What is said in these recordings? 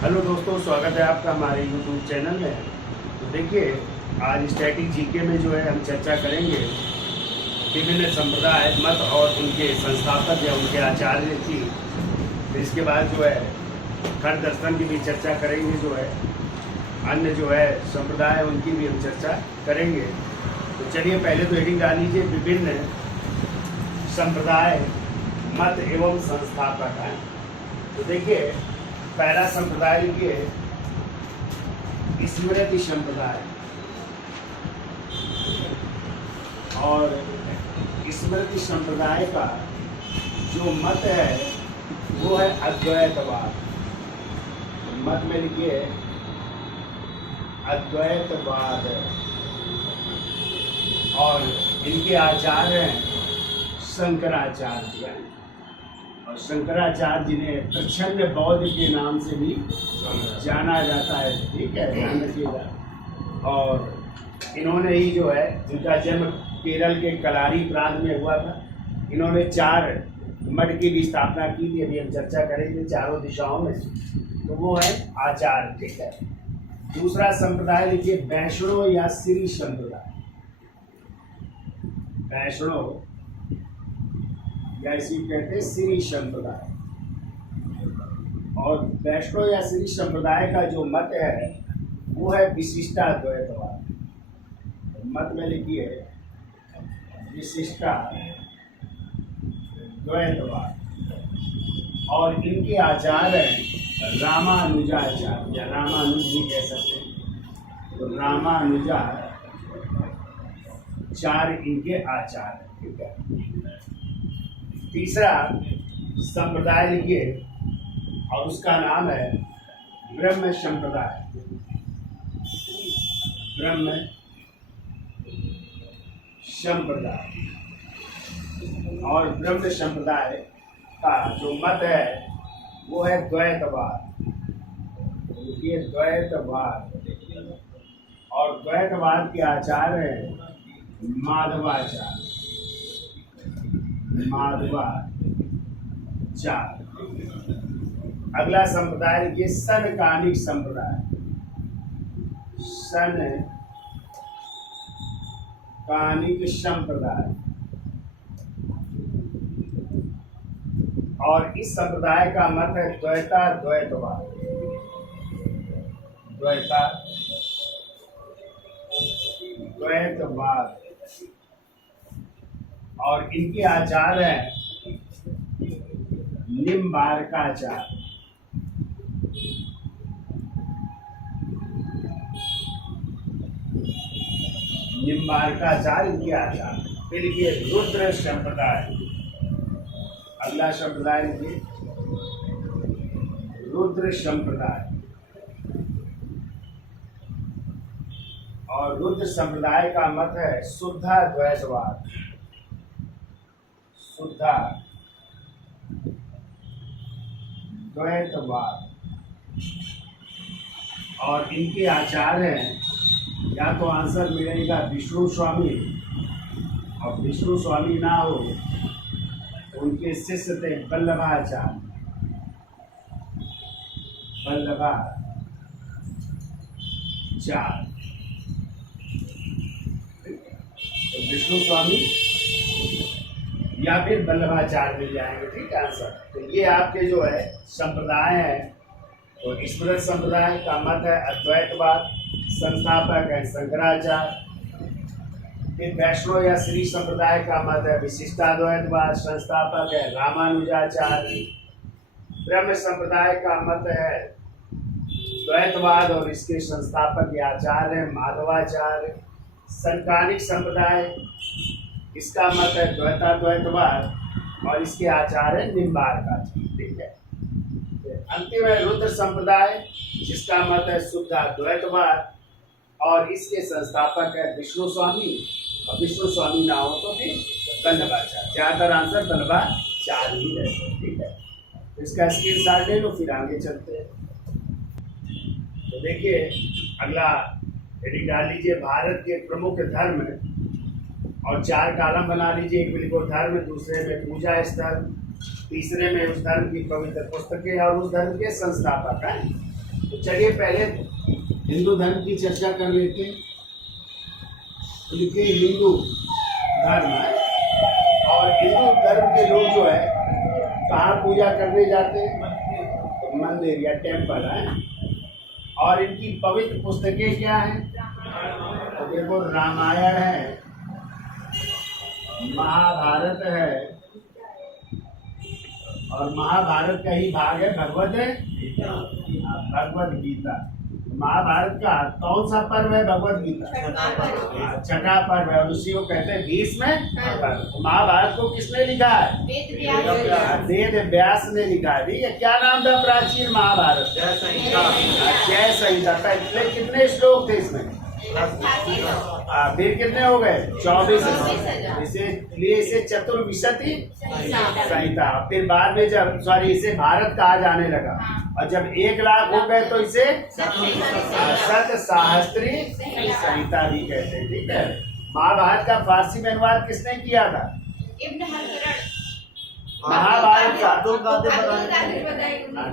Hello दोस्तों, स्वागत है आपका हमारे YouTube चैनल में। तो देखिए, आज स्टैटिक जीके में जो है हम चर्चा करेंगे विभिन्न संप्रदाय, मत और उनके संस्थापक या उनके आचार्य की। फिर इसके बाद जो है खंड दर्शन की भी चर्चा करेंगे, जो है अन्य जो है संप्रदाय उनकी भी हम चर्चा करेंगे। तो चलिए पहले तो हेडिंग डाल लीजिए, विभिन्न संप्रदाय, मत एवं संस्थापक हैं। तो देखिए, पहला संप्रदाय लिखिए स्मृति संप्रदाय। और स्मृति संप्रदाय का जो मत है वो है अद्वैतवाद। मत में लिखिए अद्वैतवाद। और इनके आचार्य हैं शंकराचार्य। और शंकराचार्य जिन्हें प्रच्छन्न बौद्ध के नाम से भी जाना जाता है। ठीक है, ध्यान रखिएगा। और इन्होंने ही जो है, जिनका जन्म केरल के कलारी प्रांत में हुआ था, इन्होंने 4 मठ की भी स्थापना की थी। अभी हम चर्चा करेंगे चारों दिशाओं में। तो वो है आचार्य। ठीक है। दूसरा संप्रदाय लिखिए वैष्णव या श्री संप्रदाय। वैष्णव या इसी कहते हैं श्री संप्रदाय। और वैष्णव या श्री संप्रदाय का जो मत है वो है विशिष्टाद्वैतवाद। मत में लिखिए विशिष्टाद्वैतवाद। और इनके आचार्य हैं रामानुजाचार्य, या रामानुज भी कह सकते हैं। तो रामानुजाचार्य इनके आचार्य। ठीक है। तीसरा संप्रदाय लिखिए और उसका नाम है ब्रह्म संप्रदाय। ब्रह्म संप्रदाय। और ब्रह्म संप्रदाय का जो मत है वो है द्वैतवाद। ये द्वैतवाद। और द्वैतवाद के आचार्य हैं माधवाचार्य। अगला संप्रदाय ये सनकानिक संप्रदाय। सनकानिक संप्रदाय। और इस संप्रदाय का मत है द्वैतवाद। द्वैतवाद। और इनके आचार्य हैं निम्बार्काचार्य। निम्बार्काचार्य इनके आचार्य। फिर ये रुद्र संप्रदाय। अगला संप्रदाय लिखिए रुद्र संप्रदाय। और रुद्र संप्रदाय का मत है शुद्धाद्वैतवाद। द्वैतवाद। और इनके आचार्य हैं, या तो आंसर मिलेगा विष्णु स्वामी, और विष्णु स्वामी ना हो उनके शिष्य थे वल्लभाचार्य। तो विष्णु स्वामी या फिर वल्लभाचार्य मिल जाएंगे। ठीक है आंसर। तो ये आपके जो है संप्रदाय हैं। तो स्मृत संप्रदाय का मत है अद्वैतवाद, संस्थापक है शंकराचार्य। फिर वैष्णव या श्री संप्रदाय का मत है विशिष्टाद्वैतवाद, संस्थापक है रामानुजाचार्य। ब्रह्म संप्रदाय का मत है द्वैतवाद और इसके संस्थापक या आचार्य है माधवाचार्य। सनकानिक संप्रदाय, इसका मत है द्वैतवाद और इसके आचार्य निम्बार्काचार्य। ठीक है। अंतिम है रुद्र संप्रदाय, जिसका मत है शुद्ध अद्वैतवाद और इसके संस्थापक है विष्णु स्वामी। और विष्णु स्वामी ना हो तो फिर वल्लभाचार्य। ज्यादातर आंसर वल्लभाचार्य ही रहते हैं। ठीक है। तो इसका स्क्रीनशॉट ले लो, फिर आगे चलते हैं। तो देखिए अगला हेडिंग डाल लीजिए भारत के प्रमुख धर्म, और 4 कॉलम बना लीजिए। एक में लिखो धर्म, दूसरे में पूजा स्थल, तीसरे में उस धर्म की पवित्र पुस्तकें और उस धर्म के संस्थापक हैं। तो चलिए पहले हिंदू धर्म की चर्चा कर लेते हैं। देखिए हिंदू धर्म है और हिंदू धर्म के लोग जो है कहाँ पूजा करने जाते हैं? तो मंदिर या टेम्पल है। और इनकी पवित्र पुस्तकें क्या हैं? तो देखो रामायण है, महाभारत है और महाभारत का ही भाग है भगवद गीता। महाभारत का कौन सा पर्व है? भगवद गीता छठा पर्व है और उसी को कहते हैं भीष्म पर्व। महाभारत को किसने लिखा है? वेद व्यास ने लिखा है। ठीक है, क्या नाम था प्राचीन महाभारत? जय संहिता। पहले कितने श्लोक थे इसमें? फिर कितने हो गए? 24। इसे चतुर्विंशति संहिता। फिर बाद में जब इसे भारत कहा जाने लगा और जब 1 लाख हो गए तो इसे सत सहस्त्री संहिता भी कहते हैं। ठीक है, महाभारत का फारसी में अनुवाद किसने किया था? महाभारत का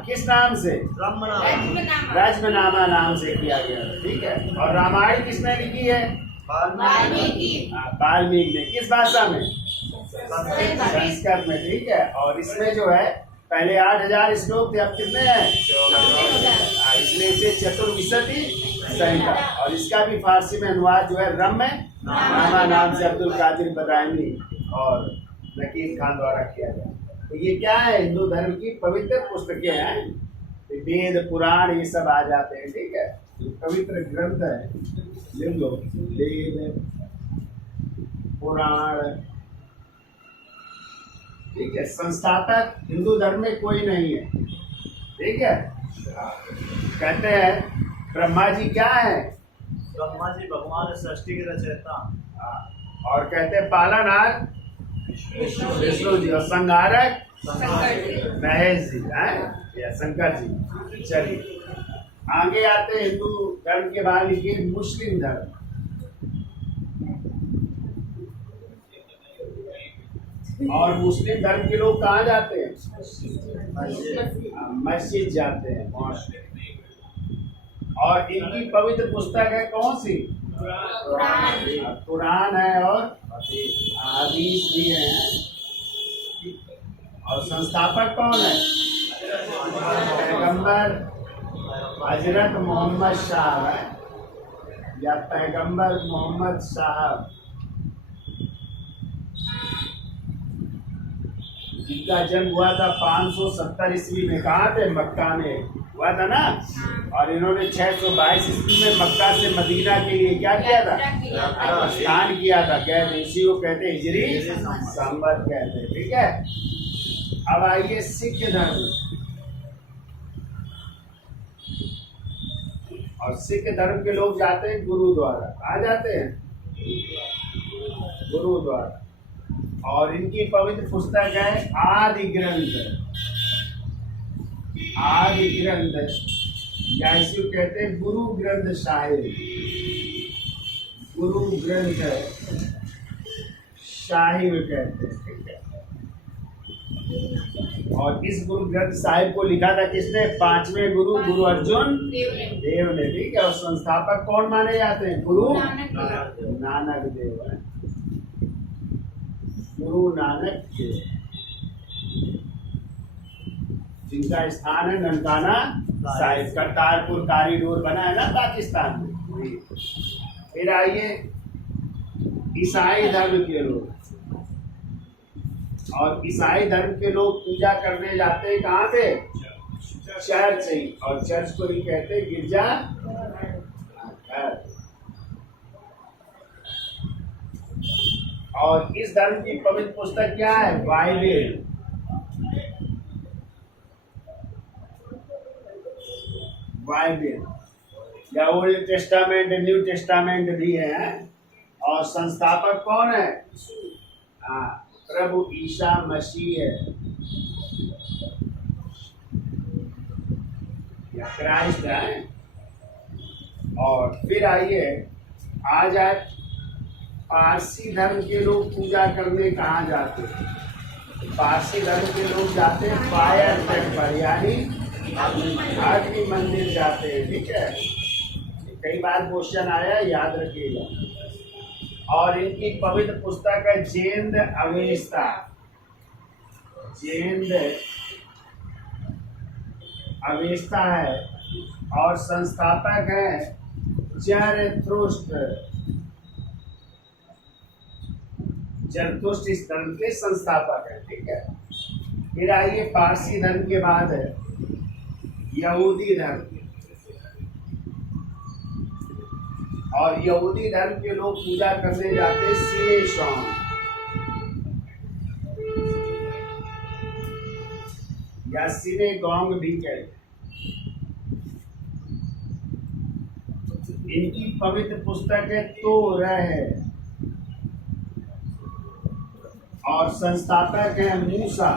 किस नाम से? रज्मनामा नाम से किया गया। ठीक है, और रामायण किसने लिखी है? वाल्मीकि ने। किस भाषा में? संस्कृत में। ठीक है, और इसमें जो है पहले 8000 श्लोक थे, अब कितने हैं? इसलिए इसे चतुर्विंशति संहिता। और इसका भी फारसी में अनुवाद जो है रम्यनामा नाम से अब्दुल कादिर बदायूनी और नकीब खान द्वारा किया गया। तो ये क्या है? हिंदू धर्म की पवित्र पुस्तकें हैं। वेद पुराण ये सब आ जाते हैं। ठीक है, पवित्र ग्रंथ है। लिख लो, वेद पुराण। ठीक है, संस्थापक हिंदू धर्म में कोई नहीं है। ठीक है, कहते हैं ब्रह्मा जी क्या है? ब्रह्मा जी भगवान सृष्टि के रचयिता। और कहते हैं पालनहार विष्णु जी और संहारक महेश जी हैं या शंकर जी। चलिए आगे आते हैं हिंदू धर्म के बाद लिखिए मुस्लिम धर्म। और मुस्लिम धर्म के लोग कहाँ जाते हैं? मस्जिद जाते हैं। और इनकी पवित्र पुस्तक है कौन सी? कुरान है और हदीस भी है। और संस्थापक कौन है? पैगंबर हजरत मोहम्मद साहब है या पैगंबर मोहम्मद साहब, जिनका जन्म हुआ था 570 ईस्वी में। कहाँ थे? मक्का में हुआ था ना। और इन्होंने 622 ईस्वी में मक्का से मदीना के लिए क्या किया था? प्रस्थान किया था। कहते इसी को कहते हिजरी संवत कहते हैं। ठीक है, अब आइए सिख धर्म। और सिख धर्म के लोग जाते हैं गुरुद्वारा। कहाँ जाते हैं? गुरुद्वारा। और इनकी पवित्र पुस्तक है आदि ग्रंथ। आदि ग्रंथ या इसी को कहते हैं गुरु ग्रंथ साहिब। गुरु ग्रंथ साहिब कहते हैं। ठीक है, और इस गुरु ग्रंथ साहिब को लिखा था किसने? 5वें गुरु गुरु अर्जुन देव ने। ठीक है, और संस्थापक कौन माने जाते हैं? गुरु नानक देव है। गुरु नानक देव, जिनका स्थान है ननकाना साहिब। करतारपुर कॉरिडोर बना है ना पाकिस्तान में। फिर आइए ईसाई धर्म के लोग। और ईसाई धर्म के लोग पूजा करने जाते हैं कहाँ पे? चर्च ही। और चर्च को ही कहते हैं गिरजा घर। और इस धर्म की पवित्र पुस्तक क्या है? बाइबल। बाइबल या ओल्ड टेस्टामेंट न्यू टेस्टामेंट भी है। और संस्थापक कौन है? प्रभु ईसा मसीह है या क्राइस्ट है। और फिर आइए आज पारसी धर्म के लोग पूजा करने कहाँ जाते हैं? पारसी धर्म के लोग जाते हैं फायर टेम्पल यानी अग्नि मंदिर जाते हैं, ठीक है। कई बार क्वेश्चन आया, याद रखिएगा। और इनकी पवित्र पुस्तक है जेंद अवेस्ता। जेंद अवेस्ता है और संस्थापक है जरथुष्ट्र। जरथुष्ट्र इस धर्म के संस्थापक है, ठीक है। फिर आइए पारसी धर्म के बाद है यहूदी धर्म। और यहूदी धर्म के लोग पूजा करने जाते शेषों, या सिनेगॉग भी कहते। इनकी पवित्र पुस्तक है तोरह है और संस्थापक है मूसा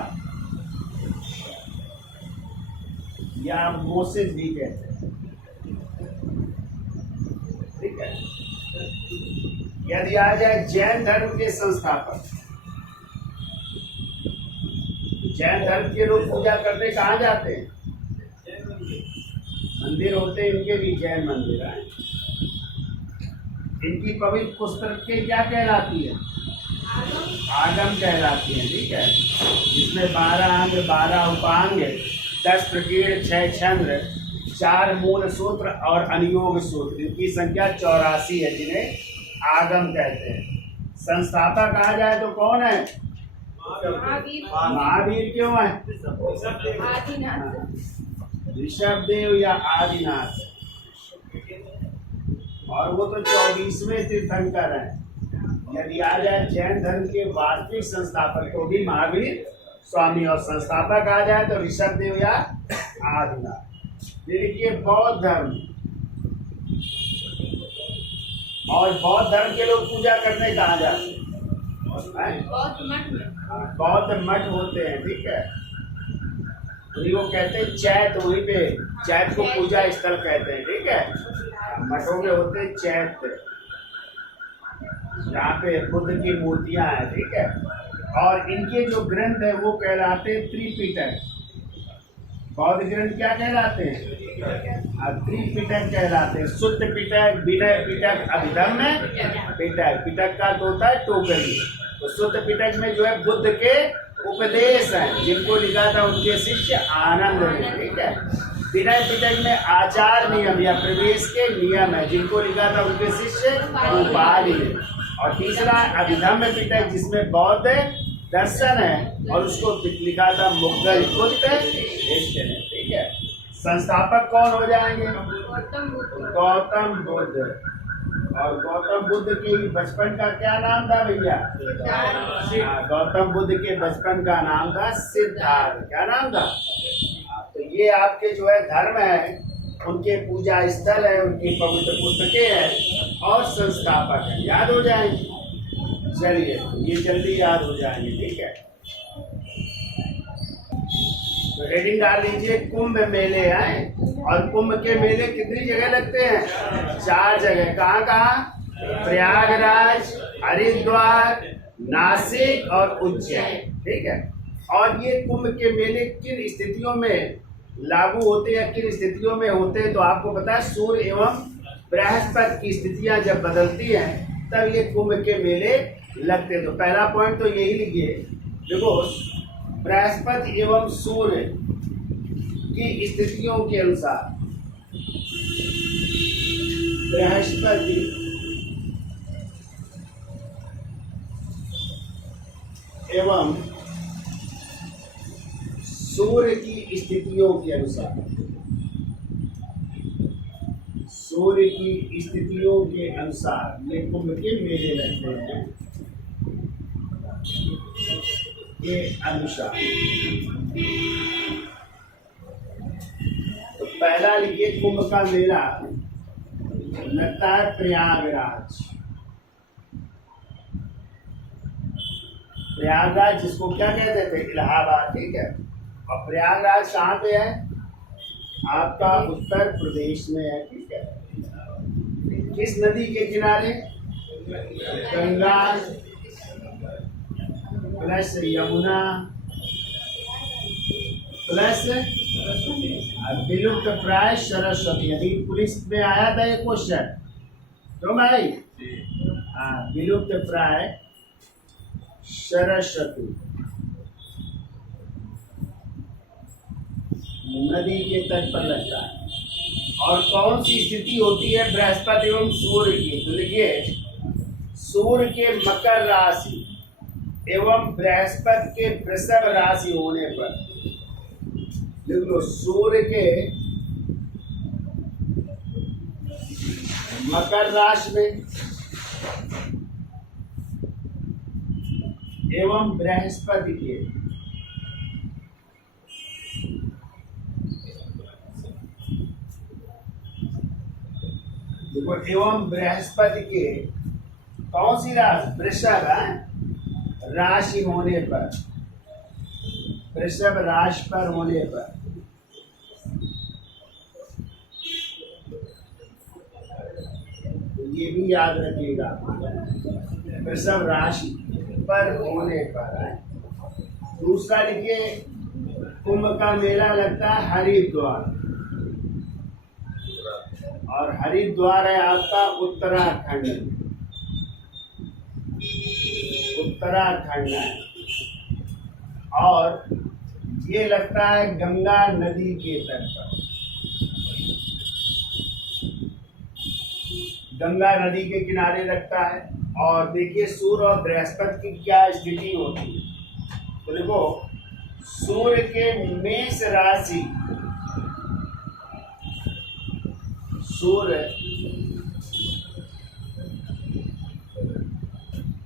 या मोसेस भी कहते हैं, ठीक है। यदि आ जाए जैन धर्म के संस्थापक, जैन धर्म के लोग पूजा करने कहाँ जाते हैं? मंदिर होते हैं इनके भी, जैन मंदिर है। इनकी पवित्र पुस्तक के क्या कहलाती है? आगम कहलाती है, ठीक है। जिसमें 12 अंग, 12 उपांग, 10 प्रकीर्ण, 6 छंद, 4 मूल सूत्र और अनुयोग सूत्र। इनकी संख्या 84 है, जिन्हें आगम कहते हैं। संस्थापक कहा जाए तो कौन है? महावीर क्यों है? ऋषभ देव या आदिनाथ। और वो तो 24वें तीर्थंकर हैं। यदि आ जाए जैन धर्म के वास्तविक संस्थापक तो भी महावीर स्वामी, और संस्थापक आ जाए तो ऋषभ देव या आदिनाथ। देखिए बौद्ध धर्म, और बौद्ध धर्म के लोग पूजा करने कहाँ जाते हैं? बौद्ध मठ होते हैं, ठीक है। वो कहते हैं चैत, वहीं पे चैत को पूजा स्थल कहते हैं, ठीक है। मठों में होते हैं चैत्य, जहाँ पे बुद्ध की मूर्तियां हैं, ठीक है। और इनके जो ग्रंथ है वो कहलाते हैं त्रिपिटक। बौद्ध ग्रंथ क्या कहलाते हैं? त्रिपिटक कहलाते हैं। शुद्ध पिटक, विनय पिटक, अभिधम्म पिटक। पिटक का तो होता है टोकरी। तो शुद्ध पिटक में जो है बुद्ध के उपदेश हैं, जिनको लिखा था उनके शिष्य आनंद ने, ठीक है। विनय पिटक में आचार नियम या प्रवेश के नियम है, जिनको लिखा था उनके शिष्य उपाली ने। और तीसरा अभिधम्म पिटक, जिसमें बौद्ध दर्शन है और उसको लिखा था मुगल बुद्ध, ठीक है। संस्थापक कौन हो जाएंगे? गौतम बुद्ध। और गौतम बुद्ध के बचपन का क्या नाम था भैया? गौतम बुद्ध के बचपन का नाम था सिद्धार्थ। क्या नाम था? तो ये आपके जो है धर्म है, उनके पूजा स्थल है, उनकी पवित्र पुस्तकें हैं और संस्थापक है। याद हो जाएंगे? चलिए ये जल्दी याद हो जाएंगे, ठीक है। तो हेडिंग डाल लीजिए, कुंभ मेले हैं। और कुंभ के मेले कितनी जगह लगते हैं? 4 जगह। कहाँ कहाँ? प्रयागराज, हरिद्वार, नासिक और उज्जैन, ठीक है। और ये कुंभ के मेले किन स्थितियों में लागू होते हैं, किन स्थितियों में होते हैं? तो आपको पता है, सूर्य एवं बृहस्पति की स्थितियां जब बदलती हैं तब ये कुंभ के मेले लगते हैं। तो पहला पॉइंट तो यही लिखिए, देखो बृहस्पति एवं सूर्य की स्थितियों के अनुसार, बृहस्पति एवं सूर्य की स्थितियों के अनुसार, सूर्य की स्थितियों के अनुसार ये कुंभ के मेले लगते हैं। के अनुसार तो पहला लिखिए, कुंभ का मेला लगता है प्रयागराज। प्रयागराज जिसको क्या कहते थे? इलाहाबाद, ठीक है। और प्रयागराज कहाँ पे है? आपका उत्तर प्रदेश में है, ठीक है। किस नदी के किनारे? गंगा प्लस यमुना प्लस विलुप्त प्राय सरस्वती, यदि पुलिस में आया था ये क्वेश्चन, क्यों भाई? हाँ, विलुप्त प्राय सरस्वती नदी के तट पर लगता है। और कौन सी स्थिति होती है बृहस्पति एवं सूर्य की? तो देखिए, सूर्य के मकर राशि एवं बृहस्पति के वृषभ राशि होने पर, देख लो, सूर्य के मकर राशि में एवं बृहस्पति के देखो, एवं बृहस्पति के कौन सी राशि? वृषभ राशि होने पर, वृषभ राशि पर होने पर ये भी याद रखिएगा, वृषभ राशि पर होने पर। दूसरा लिखिए, कुंभ का मेला लगता है हरिद्वार, और हरिद्वार है आपका उत्तराखंड, उत्तराखंड है। और ये लगता है गंगा नदी के तट पर, गंगा नदी के किनारे लगता है। और देखिए, सूर्य और बृहस्पति की क्या स्थिति होती है। तो देखो, सूर्य के मेष राशि, सूर्य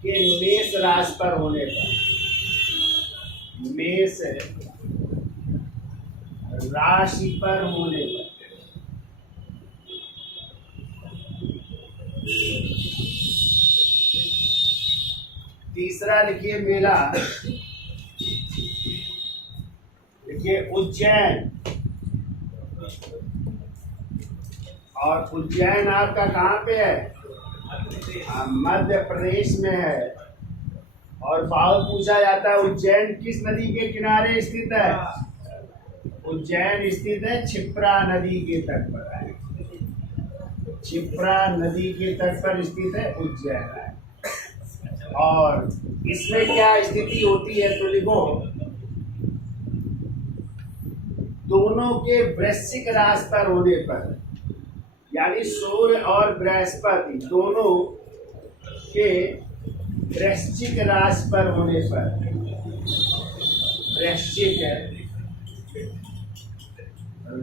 के मेष राशि पर होने पर, मेष राशि पर होने पर तीसरा लिखिए मेला, देखिए उज्जैन, और उज्जैन आपका कहाँ पे है? मध्य प्रदेश में है। और बहुत पूछा जाता है, उज्जैन किस नदी के किनारे स्थित है? उज्जैन स्थित है क्षिप्रा नदी के तट पर है, क्षिप्रा नदी के तट पर स्थित है उज्जैन है। और इसमें क्या स्थिति होती है? तो लिखो, दोनों के वृश्चिक राशि पर होने पर, यानी सूर्य और बृहस्पति दोनों के वृश्चिक राशि पर होने पर, वृश्चिक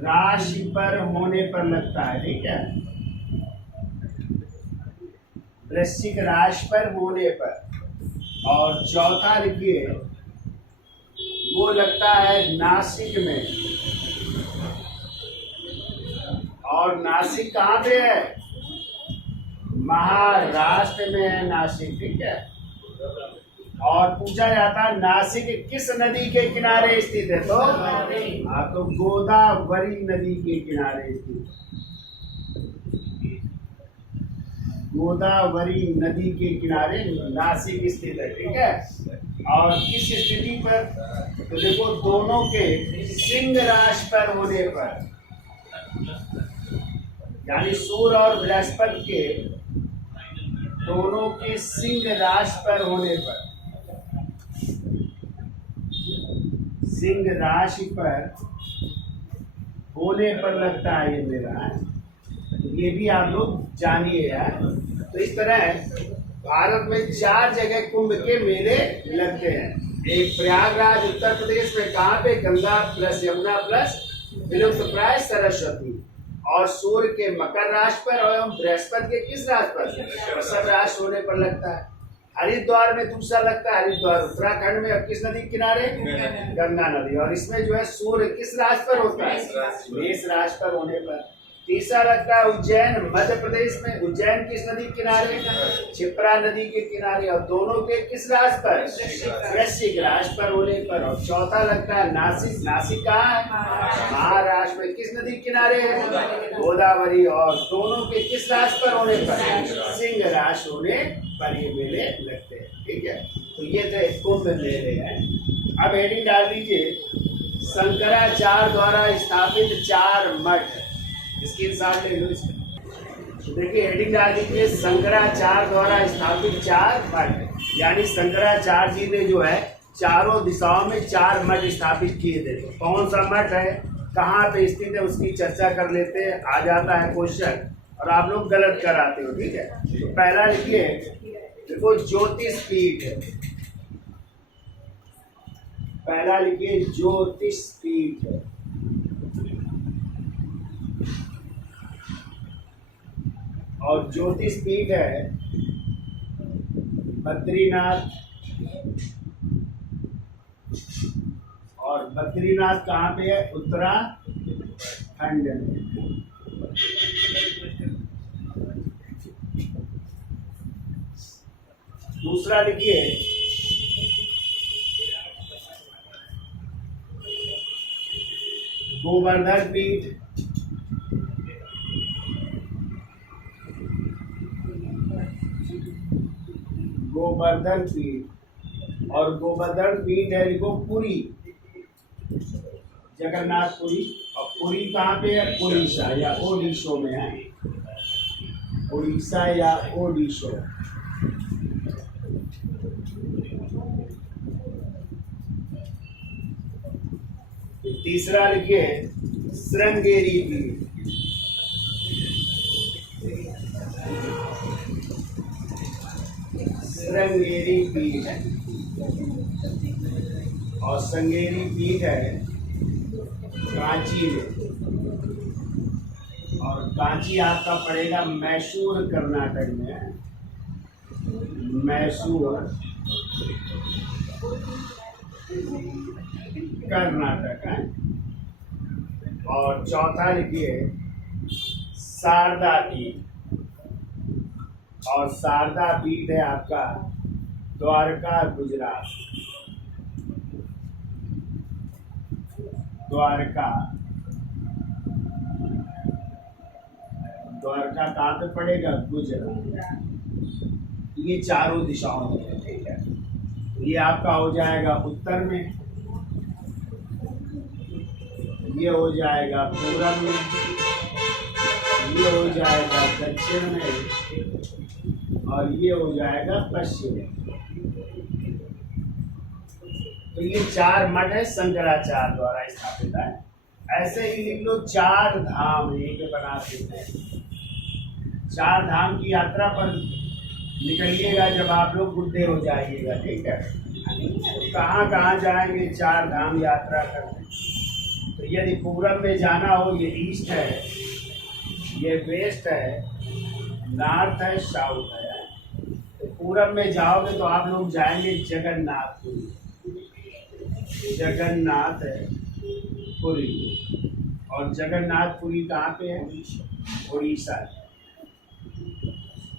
राशि पर होने पर लगता है, ठीक है, वृश्चिक राशि पर होने पर। और चौथा लिखिए, वो लगता है नासिक में, और नासिक कहाँ पे है? महाराष्ट्र में है नासिक, ठीक है। और पूछा जाता है नासिक किस नदी के किनारे स्थित है? तो गोदावरी नदी के किनारे स्थित, गोदावरी नदी के किनारे नासिक स्थित है, ठीक है। और किस स्थिति पर? तो देखो, दोनों के सिंह राशि पर होने पर, यानी सूर्य और बृहस्पति के दोनों के सिंह राशि पर होने पर, सिंह राशि पर होने पर लगता है ये मेरा, ये भी आप लोग जानिए यार। तो इस तरह भारत में 4 जगह कुंभ के मेले लगते हैं। एक प्रयागराज उत्तर प्रदेश में, कहाँ पे? गंगा प्लस यमुना प्लस विलुप्त प्राय सरस्वती। और सूर्य के मकर राशि पर एवं बृहस्पति के किस राशि पर? वृषभ राशि होने पर लगता है। हरिद्वार में दूसरा लगता है, हरिद्वार उत्तराखंड में, किस नदी के किनारे? गंगा नदी। और इसमें जो है सूर्य किस राशि पर होता है? मेष राशि पर होने पर। तीसरा लगता है उज्जैन मध्य प्रदेश में, उज्जैन किस नदी के किनारे? क्षिप्रा नदी के किनारे। और दोनों के किस राशि पर? वृश्चिक राशि पर होने पर। और चौथा लगता है नासिक, नासिक कहाँ है? महाराष्ट्र में, किस नदी के किनारे है? गोदावरी। और दोनों के किस राशि पर होने पर? सिंह राशि होने पर ये मेले लगते हैं, ठीक है। तो ये तो कुंभ मेले हैं। अब हेडिंग डाल दीजिए, शंकराचार्य द्वारा स्थापित 4 मठ। इसकी साथ ले लो इसमें। तो देखिए हेडिंग डाल दीजिए, शंकराचार्य द्वारा स्थापित 4 मठ। यानी शंकराचार्य जी ने जो है चारों दिशाओं में 4 मठ स्थापित किए थे। तो कौन सा मठ है, कहाँ पे स्थित है, उसकी चर्चा कर लेते हैं। आ जाता है क्वेश्चन और आप लोग गलत कराते हो, ठीक है। तो पहला लिखिए, देखो ज्योतिष पीठ। पहला लिखिए ज्योतिष पीठ। और ज्योतिष पीठ है बद्रीनाथ। और बद्रीनाथ कहाँ पे है, उत्तराखंड में। दूसरा लिखिए गोवर्धन पीठ। गोवर्धन पीठ। और गोवर्धन पीठ है लिखो पुरी, जगन्नाथपुरी। और पुरी कहाँ पे है, उड़ीसा या ओडिशो में है। उड़ीसा या ओडिशो। तीसरा लिखिए श्रृंगेरी पीठ। श्रृंगेरी पीठ है। और श्रृंगेरी पीठ है कांची में। और कांची आपका पड़ेगा मैसूर कर्नाटक में है। मैसूर कर्नाटक है। और चौथा लिखिए शारदा पीठ। और शारदा पीठ है आपका द्वारका गुजरात। द्वारका कहाँ पे पड़ेगा, गुजरात। ये चारों दिशाओं में है, ठीक है। ये आपका हो जाएगा उत्तर में, ये हो जाएगा पूरब में, ये हो जाएगा दक्षिण में, और ये हो जाएगा पश्चिम में। तो ये 4 मठ है शंकराचार्य द्वारा स्थापित है। ऐसे ही लिख लो 4 धाम, एक बना देते हैं। 4 धाम की यात्रा पर निकलिएगा जब आप लोग बुढ़े हो जाइएगा, ठीक है। तो कहाँ कहाँ जाएंगे 4 धाम यात्रा करने। तो यदि पूरब में जाना हो, ये ईस्ट है, ये वेस्ट है, नॉर्थ है, साउथ है। तो पूरब में जाओगे तो आप लोग जाएंगे जगन्नाथपुरी। जगन्नाथपुरी। और जगन्नाथपुरी कहाँ पे है, उड़ीसा।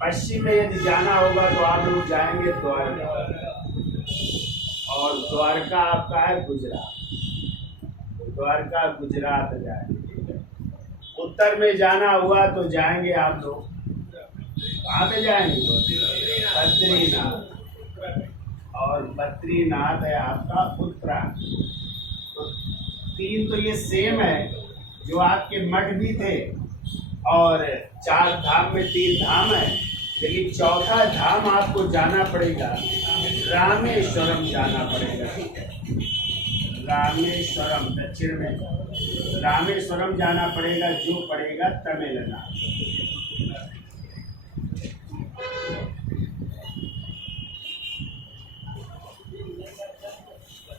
पश्चिम में यदि जाना होगा तो आप लोग जाएंगे द्वारका। और द्वारका आपका है गुजरात। द्वारका गुजरात जाएंगे। उत्तर में जाना हुआ तो जाएंगे आप लोग, कहाँ पे जाएंगे, बद्रीनाथ। और बद्रीनाथ है आपका उत्तराखंड। तो 3 तो ये सेम है जो आपके मठ भी थे। और 4 धाम में 3 धाम है, लेकिन चौथा धाम आपको जाना पड़ेगा, रामेश्वरम जाना पड़ेगा, ठीक है। रामेश्वरम दक्षिण में, रामेश्वरम जाना पड़ेगा, जो पड़ेगा तमिलनाडु।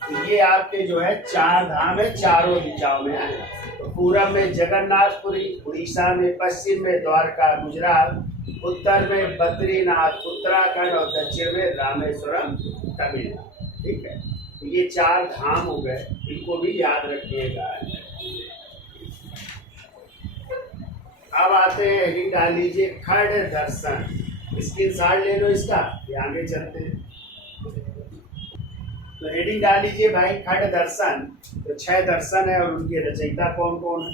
तो ये आपके जो है 4 धाम है, चारों दिशाओं में है। तो पूरब में जगन्नाथपुरी, उड़ीसा में, पश्चिम में द्वारका गुजरात, उत्तर में बद्रीनाथ उत्तराखंड, और दक्षिण में रामेश्वरम तमिलनाडु, ठीक है। तो ये 4 धाम हो गए, इनको भी याद रखिएगा। अब आते हैं, हेडिंग डाल लीजिए खड़ दर्शन। स्क्रीनशॉट ले लो इसका, ये आगे चलते हैं। तो हेडिंग डाल लीजिए भाई खड़ दर्शन। तो 6 दर्शन है और उनके रचयिता कौन कौन है,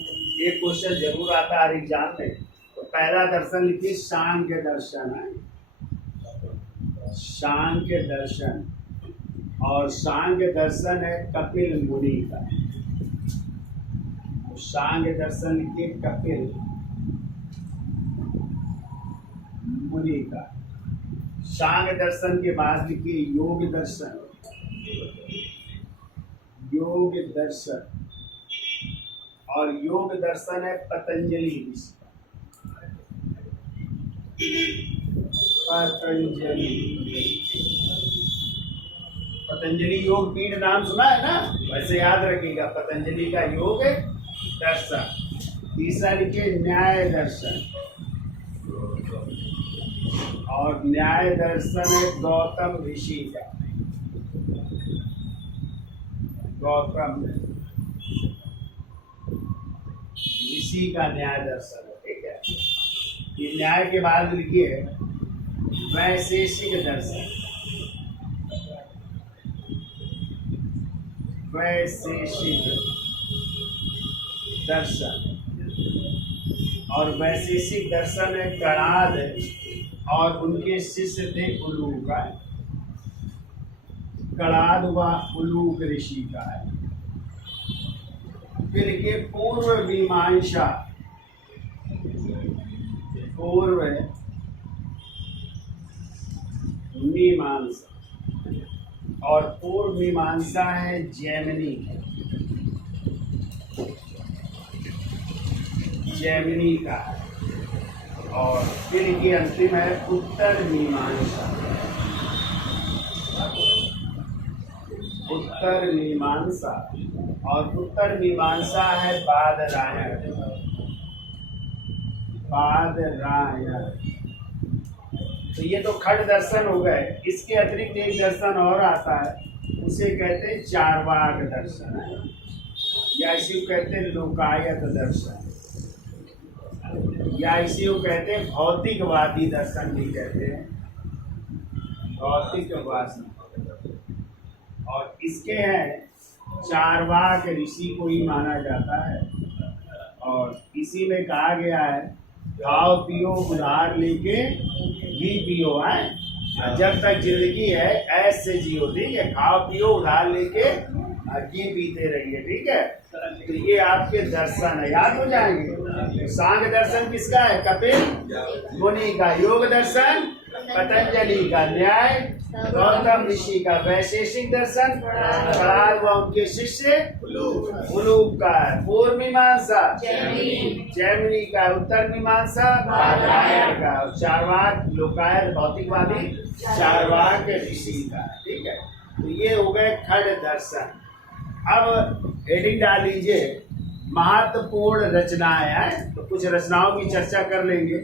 एक क्वेश्चन जरूर आता है एग्जाम में। तो पहला दर्शन लिखिए सांख्य दर्शन है, सांख्य दर्शन। और सांख्य दर्शन है कपिल मुनि का। सांग दर्शन के कपिल मुनि का। सांग दर्शन के बाद लिखिए योग दर्शन। योग दर्शन और योग दर्शन है पतंजलि ऋषि का। पतंजलि पतंजलि योग पीठ नाम सुना है ना, वैसे याद रखिएगा पतंजलि का योग दर्शन। तीसरा लिखिए न्याय दर्शन और न्याय दर्शन है गौतम ऋषि का। गौतम ऋषि का न्याय दर्शन है, ठीक है। ये न्याय के बाद लिखिए वैशेषिक दर्शन। वैशेषिक दर्शन और वैशेषिक दर्शन है कणाद और उनके शिष्य थे उलूक का। कणाद व उलूक ऋषि का है। फिर के पूर्व मीमांसा। पूर्व मीमांसा और पूर्व मीमांसा है जैमिनी। जैमिनी का है। और फिर ये अंतिम है उत्तर मीमांसा। उत्तर मीमांसा और उत्तर मीमांसा है बादरायण। बादरायण। तो ये तो खट दर्शन हो गए। इसके अतिरिक्त एक दर्शन और आता है, उसे कहते हैं चार्वाक दर्शन है, या इसी को कहते हैं लोकायत दर्शन, या इसी को कहते हैं भौतिकवादी दर्शन भी कहते हैं। भौतिकवादी। और इसके हैं चार्वाक ऋषि को ही माना जाता है। और इसी में कहा गया है खाओ पियो उधार लेके घी पियो है। जब तक जिंदगी है ऐसे जियो, ठीक है। खाओ पियो उधार लेके घी पीते रहिए, ठीक है। तो ये आपके दर्शन है, याद हो जाएंगे। सांग दर्शन किसका है? कपिल मुनि का। योग दर्शन पतंजलि का। न्याय गौतम ऋषि का। वैशेषिक दर्शन कणाद व उनके शिष्य उलूक का है। पूर्व मीमांसा जैमिनी का। उत्तर मीमांसा बादरायण का। चार्वाक लोकायत भौतिकवादी चार्वाक ऋषि का, ठीक है। तो ये हो गए खड दर्शन। अब हेडिंग डाल लीजिए महत्वपूर्ण रचनाएं हैं। तो कुछ रचनाओं की चर्चा कर लेंगे।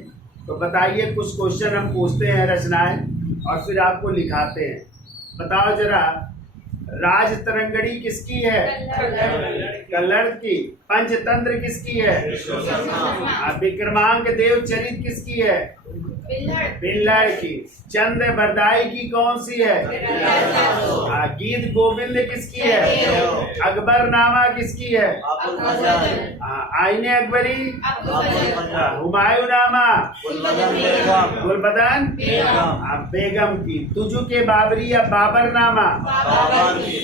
तो बताइए, कुछ क्वेश्चन हम पूछते हैं रचनाएं और फिर आपको लिखाते हैं। बताओ जरा, राजतरंगड़ी किसकी है? कल्लड़ की। पंचतंत्र किसकी है? विक्रमांक देव चरित किसकी है? बिल्लड़ की। चंद्र बरदाई की कौन सी है? गीत गोविंद किसकी है? अकबर नामा किसकी है? आईने अकबरी हुमायूं नामा गुलबदन बेगम की। तुजु के बाबरी या बाबर नामा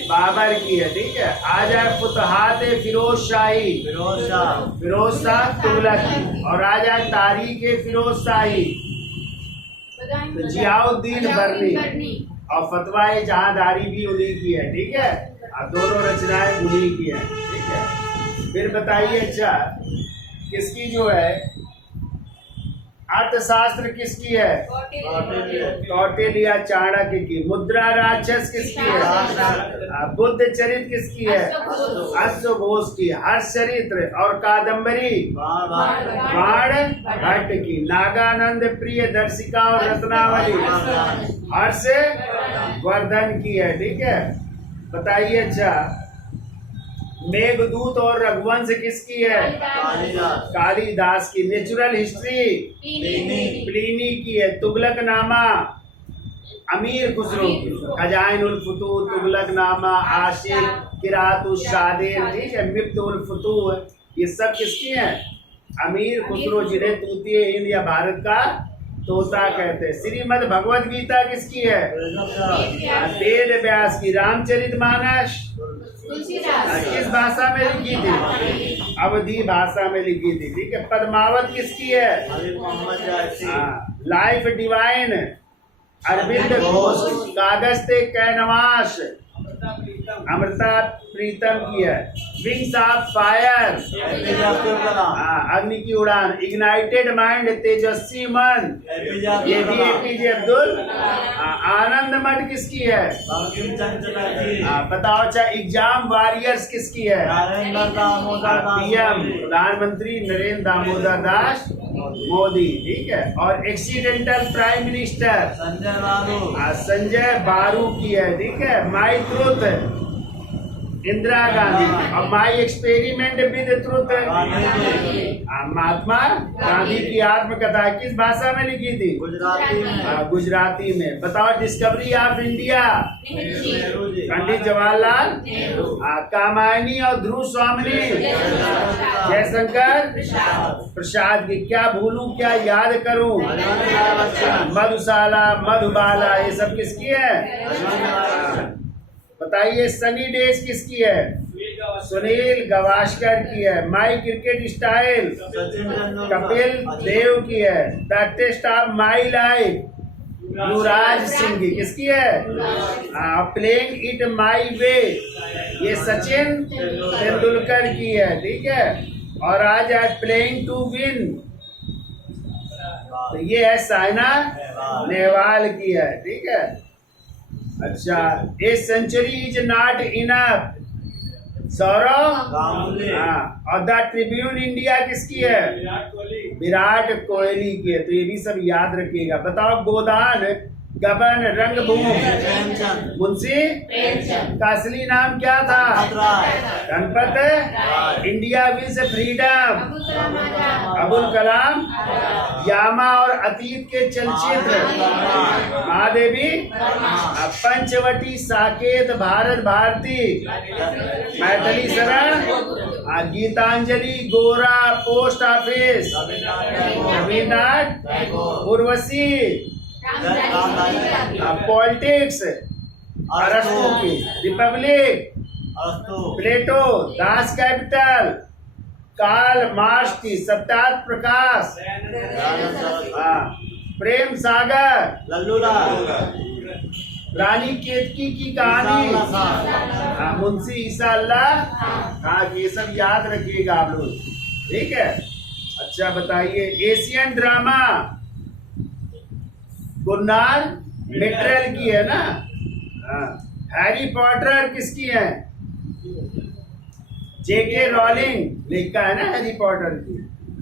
बाबर की है, ठीक है। आ जाए फुतहात फिरोज शाही फिरोज शाह तुगलक। और आ जाए तारीख फिरोज शाही तो जियाउद्दीन बर्नी। और फतवा जहांदारी भी उन्हीं की है, ठीक है। अब दोनों रचनाएं उन्हीं की है, ठीक है। फिर बताइए, अच्छा किसकी जो है अर्थशास्त्र किसकी है? कौटिल्य चाणक्य की। मुद्रा राक्षस किसकी है? बुद्ध चरित किसकी है? अश्व घोष की। हर्ष चरित्र और कादम्बरी बाण भट्ट की। नागानंद प्रिय दर्शिका और रत्नावली हर्ष वर्धन की है, ठीक है। बताइए, अच्छा मेघदूत और रघुवंश किसकी है? कालिदास की। नेचुरल हिस्ट्री प्लिनी की है। तुगलक नामा अमीर खुसरो की। खजाइन उल फुतूह तुगलक नामा आशिक किरात शादेर, ठीक है। मिफ्त उल फुतूह, ये सब किसकी हैं? अमीर खुसरो, जिन्हें तूतीय हिंद या भारत का तोता कहते हैं। श्रीमद् भगवद गीता किसकी है? वेद व्यास की। रामचरितमानस किस भाषा में लिखी थी? अवधी भाषा में लिखी थी, ठीक है। पद्मावत किसकी है? Ali Mohammad Jayasi. Life divine Aurobindo Ghosh. Kagaz te canvas Amrita Pritam की है। Wings of fire APJ Abdul Kalam. अग्नि की उड़ान। इग्नाइटेड माइंड तेजस्वी मन, ये भी एपीजे अब्दुल। आनंद मठ किसकी है? बंकिम चंद्र चटर्जी। बताओ अच्छा, एग्जाम वॉरियर्स किसकी है? नरेंद्र दामोदर दास पीएम मोदी। प्रधानमंत्री नरेंद्र दामोदर दास मोदी, ठीक है। और एक्सीडेंटल प्राइम मिनिस्टर संजय बाबू। संजय बारू की है, ठीक है। माई ट्रुथ इंदिरा गांधी। और my experiment with truth Mahatma Gandhi की आत्मकथा किस भाषा में लिखी थी? गुजराती में। गुजराती में। बताओ discovery of India Nehru ji. Pandit Jawaharlal Kamayani और ध्रुव स्वामिनी जयशंकर प्रसाद की। क्या भूलूं क्या याद करूं? मधुशाला मधुबाला ये सब किसकी है? बताइए सनी डेज किसकी है? सुनील गावस्कर की है। My cricket style Sachin Tendulkar. Kapil Dev की है। The test of my life Yuvraj Singh की किसकी है? प्लेइंग इट माई वे ये सचिन तेंदुलकर की है, ठीक है। और आज है प्लेइंग टू विन, तो ये है साइना नेहवाल की है, ठीक है। अच्छा, a century is not enough Sourav Ganguly. और द ट्रिब्यून इंडिया किसकी है? विराट कोहली की है। तो ये भी सब याद रखिएगा। बताओ गोदान गबन रंगभूमि प्रेमचंद। मुंशी का असली नाम क्या था? Ganpat. India wins freedom Abul Kalam. Yama और अतीत के चलचित्र महादेवी। पंचवटी साकेत भारत भारती। मैथिली शरण। गीतांजलि गोरा post office. Rabindranath Urvashi. Politics अरस्तु की। रिपब्लिक प्लेटो। दास कैपिटल कार्ल मार्क्स की। सत्यार्थ प्रकाश। प्रेम सागर। लल्लूलाल। रानी केतकी की कहानी। मुंशी ईसा अल्लाह। ये सब याद रखिएगा आप लोग, ठीक है। अच्छा बताइए एशियन ड्रामा गुन्नार मिट्रेल की है ना। हैरी पॉटर किसकी है? जेके रॉलिंग लिखा है ना हैरी पॉटर की।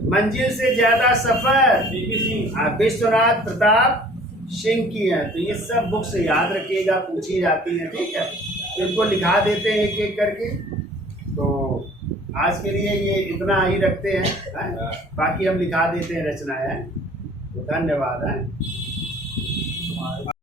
मंजिल से ज्यादा सफर विश्वनाथ प्रताप सिंह की है। तो ये सब बुक्स याद रखिएगा, पूछी जाती है, ठीक है। तो इनको लिखा देते हैं एक एक करके। तो आज के लिए ये इतना ही रखते हैं, बाकी हम लिखा देते हैं रचनाएं। तो धन्यवाद है।